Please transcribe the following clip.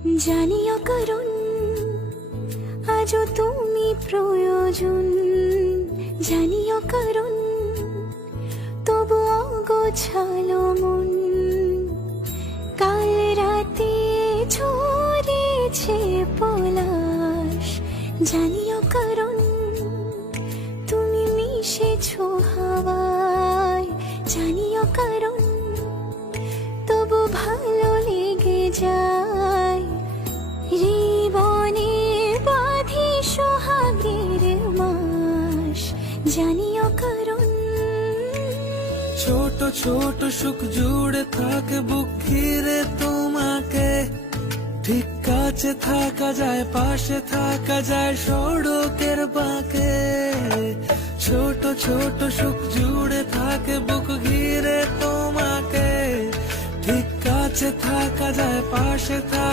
জানিও কারণ আজও তুমি প্রয়োজন, জানিও কারণ তবু অগোছালো মন। কাল রাতে ঝরেছে পলাশ, জানিও কারণ তুমি মিশেছো হাওয়ায়, জানিও কারণ তবু ভালো লেগে যায়। জীবনে বাঁধি সোহাগের মাস, জানিও কারণ ছোট ছোট সুখ জুড়ে থাকে বুক ঘিরে তোমাকে। ঠিক কাছে থাকা যায়, পাশে থাকা যায় সড়কের বাঁকে। ছোট ছোট সুখ জুড়ে থাকে বুক ঘিরে তোমাকে। ঠিক কাছে থাকা যায়, পাশে থাকা